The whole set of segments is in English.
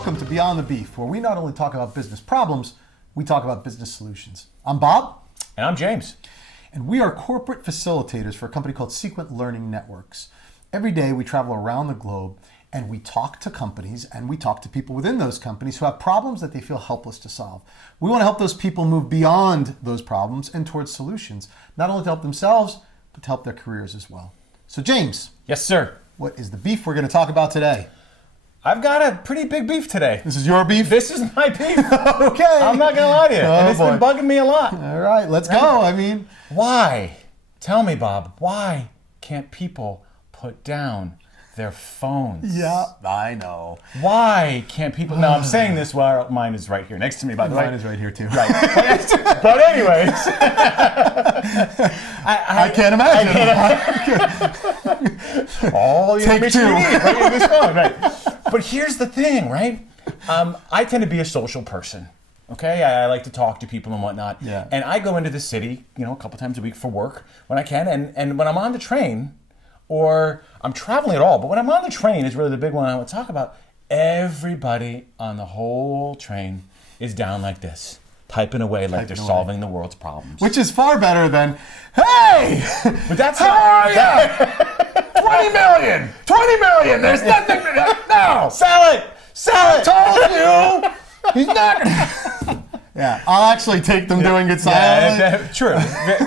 Welcome to Beyond the Beef, where we not only talk about business problems, we talk about business solutions. I'm Bob. And I'm James. And we are corporate facilitators for a company called Sequent Learning Networks. Every day we travel around the globe and we talk to companies and we talk to people within those companies who have problems that they feel helpless to solve. We want to help those people move beyond those problems and towards solutions, not only to help themselves, but to help their careers as well. So James. Yes, sir. What is the beef we're going to talk about today? I've got a pretty big beef today. This is your beef? This is my beef. Okay. I'm not going to lie to you. And it's been bugging me a lot. All right, let's go. Why? Tell me, Bob, why can't people put down their phones? Yeah, I know. Why can't people... Now, I'm saying this while mine is right here next to me, by the way. Mine is right here, too. Right. But anyways... I can't imagine. All the Take information two. you need right in this phone, right? But here's the thing, right? I tend to be a social person. Okay, I like to talk to people and whatnot. Yeah. And I go into the city, a couple times a week for work when I can. And when I'm on the train, or I'm traveling at all, but when I'm on the train is really the big one I want to talk about. Everybody on the whole train is down like this, typing away like they're solving the world's problems. Which is far better than, hey, But that's how are you? 20 million! 20 million! There's nothing to no! Sell it! Sell it! I told you! He's not gonna... Yeah, I'll actually take them doing it silently. Yeah, true.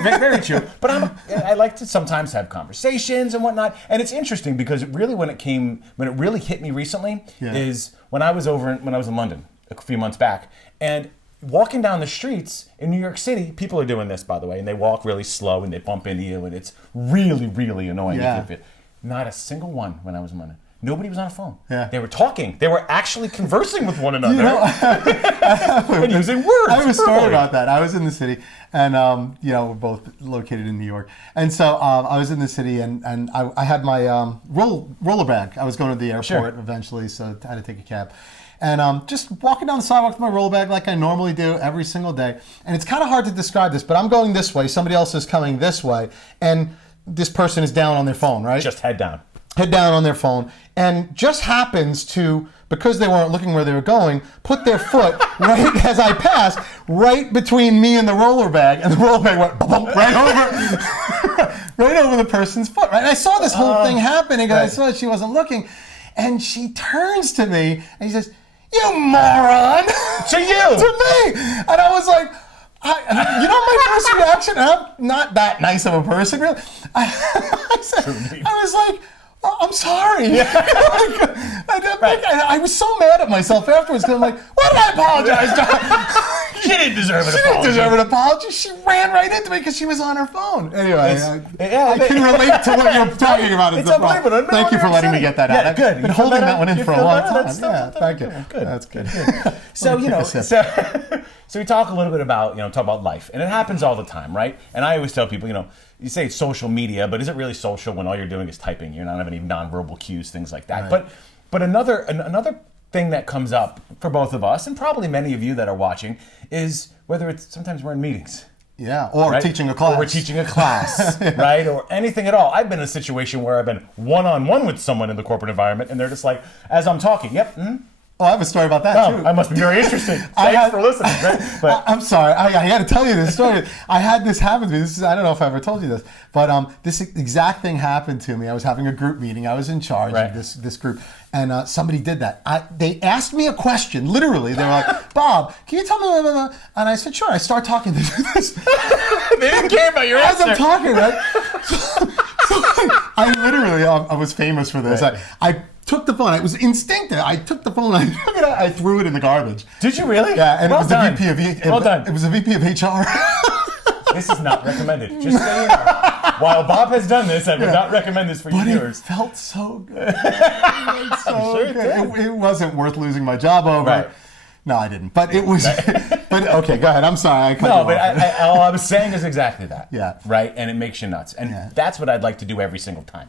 Very true. But I like to sometimes have conversations and whatnot. And it's interesting because when it really hit me recently is when I was in London a few months back. And walking down the streets in New York City, people are doing this, by the way, and they walk really slow and they bump into you, and it's really, really annoying. Yeah. Not a single one when I was in London. Nobody was on a phone. Yeah. They were talking. They were actually conversing with one another and using words. I have a story about that. I was in the city, and we're both located in New York. And so I was in the city, and I had my roller bag. I was going to the airport eventually, so I had to take a cab. And just walking down the sidewalk with my roller bag like I normally do every single day. And it's kind of hard to describe this, but I'm going this way. Somebody else is coming this way. And this person is down on their phone, right? Just head down on their phone, and just happens to, because they weren't looking where they were going, put their foot right as I passed, right between me and the roller bag, and the roller bag went bump, right over the person's foot. Right, and I saw this whole thing happening, and I saw that she wasn't looking, and she turns to me and she says, "You moron!" To you, to me, and I was like. My first reaction, I'm not that nice of a person, really. I was like, oh, I'm sorry. Yeah. I was so mad at myself afterwards because I'm like, what did I apologize to? She didn't deserve an apology. She didn't deserve an apology. She ran right into me because she was on her phone. Anyway, I can relate to what you're talking about. It's unbelievable. Thank you for letting me get that out. Yeah, good. I've been holding that one in for a long time. Thank you. Good. That's good. So we talk a little bit about, talk about life. And it happens all the time, right? And I always tell people, you say it's social media, but is it really social when all you're doing is typing? You're not having any nonverbal cues, things like that. Right. But another thing that comes up for both of us, and probably many of you that are watching, is whether it's sometimes we're in meetings. Yeah, or teaching a class. Or we're teaching a class, right? Or anything at all. I've been in a situation where I've been one-on-one with someone in the corporate environment, and they're just like, as I'm talking, yep, Oh, I have a story about that, too. I must be very interesting. Thanks for listening. Right? But I'm sorry. I got to tell you this story. I had this happen to me. I don't know if I ever told you this, but this exact thing happened to me. I was having a group meeting. I was in charge of this group, and somebody did that. They asked me a question. Literally, they were like, "Bob, can you tell me?" Blah, blah, blah? And I said, "Sure." I start talking to this. They didn't care about your answer. As I'm talking, right? I was famous for this. I took the phone. It was instinctive. I took the phone. I threw it in the garbage. Did you really? Yeah, and well it was done. the VP of well done. It was the VP of HR. This is not recommended. Just so you know. While Bob has done this, I would not recommend this for you viewers. It felt so good. It wasn't worth losing my job over. Right. No, I didn't. But it was. But okay, go ahead. I'm sorry. I cut you off. All I was saying is exactly that. Yeah. Right? And it makes you nuts. And that's what I'd like to do every single time.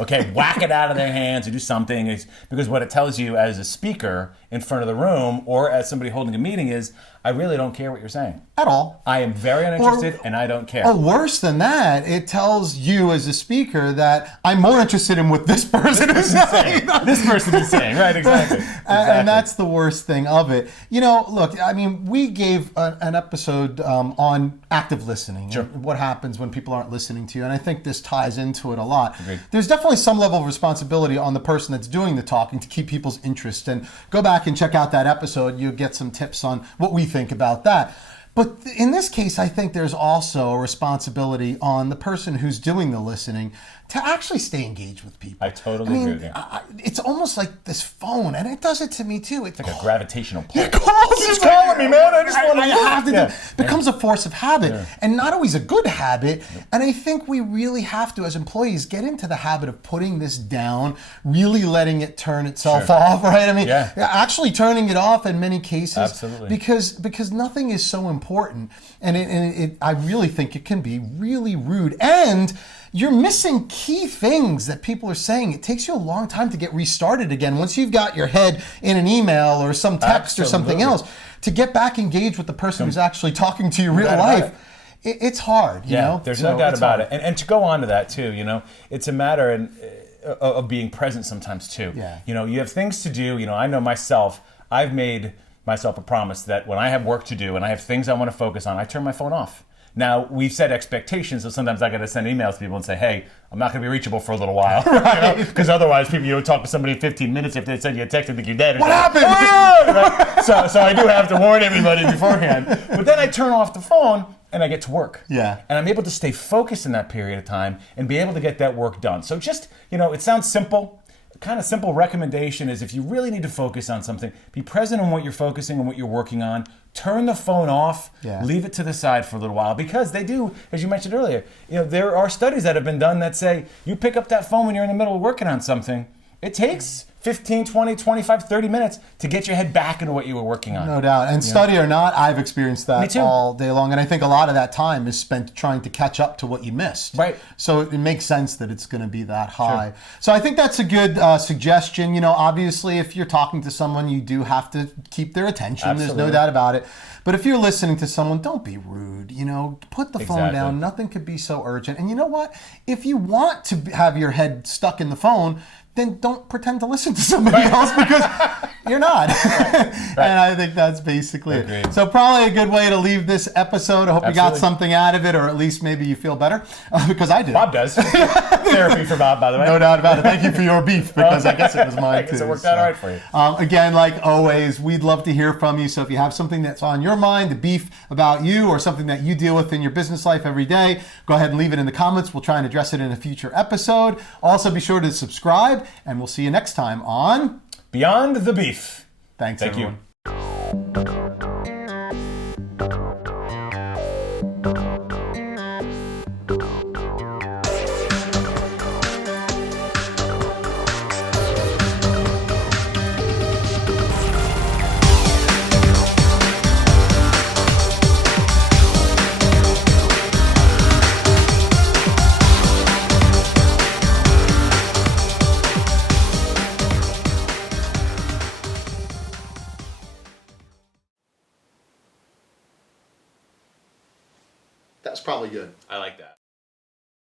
Okay, whack it out of their hands or do something. Because what it tells you as a speaker in front of the room or as somebody holding a meeting is, I really don't care what you're saying. At all. I am very uninterested and I don't care. Oh, worse than that, it tells you as a speaker that I'm more interested in what this person is saying. This person is saying, right, exactly. And that's the worst thing of it. You know, look, I mean, we gave an episode on active listening. Sure. And what happens when people aren't listening to you. And I think this ties into it a lot. Agreed. There's definitely some level of responsibility on the person that's doing the talking to keep people's interest. And go back and check out that episode. You'll get some tips on what we think about that. But in this case, I think there's also a responsibility on the person who's doing the listening to actually stay engaged with people. I totally agree with you. It's almost like this phone, and it does it to me too. It's like a gravitational pull. It keeps calling me, man. I just want to. I have to do it. Becomes a force of habit, and not always a good habit. And I think we really have to, as employees, get into the habit of putting this down, really letting it turn itself off. Right? I mean, actually turning it off in many cases. Absolutely. Because nothing is so important, and I really think it can be really rude, and you're missing key things that people are saying. It takes you a long time to get restarted again. Once you've got your head in an email or some text or something else, to get back engaged with the person who's actually talking to you real life, it's hard. You know? There's no doubt about it. And to go on to that too, you know, it's a matter of being present sometimes too. Yeah. You know, you have things to do. You know, I know myself, I've made myself a promise that when I have work to do and I have things I want to focus on, I turn my phone off. Now, we've set expectations, so sometimes I got to send emails to people and say, hey, I'm not going to be reachable for a little while. Because otherwise, people, you would talk to somebody in 15 minutes. If they send you a text, they think you're dead. What happened? Right? So I do have to warn everybody beforehand. But then I turn off the phone and I get to work. Yeah. And I'm able to stay focused in that period of time and be able to get that work done. So just, you know, it sounds simple. Kind of simple recommendation is if you really need to focus on something, be present on what you're focusing on, what you're working on. Turn the phone off, leave it to the side for a little while, because they do, as you mentioned earlier, you know, there are studies that have been done that say you pick up that phone when you're in the middle of working on something, it takes 15, 20, 25, 30 minutes to get your head back into what you were working on. No doubt. And study or not, I've experienced that all day long. And I think a lot of that time is spent trying to catch up to what you missed. Right. So it makes sense that it's going to be that high. Sure. So I think that's a good suggestion. You know, obviously, if you're talking to someone, you do have to keep their attention. Absolutely. There's no doubt about it. But if you're listening to someone, don't be rude. You know, put the phone down. Nothing could be so urgent. And you know what? If you want to have your head stuck in the phone, then don't pretend to listen to somebody else, because you're not. And I think that's basically it. So probably a good way to leave this episode. I hope you got something out of it, or at least maybe you feel better, because I did. Bob does. Therapy for Bob, by the way. No doubt about it. Thank you for your beef, because I guess it was mine too. I guess it worked out all right for you. Again, like always, we'd love to hear from you. So if you have something that's on your mind, the beef about you, or something that you deal with in your business life every day, go ahead and leave it in the comments. We'll try and address it in a future episode. Also, be sure to subscribe, and we'll see you next time on Beyond the Beef. Thank everyone. you. That's probably good. I like that.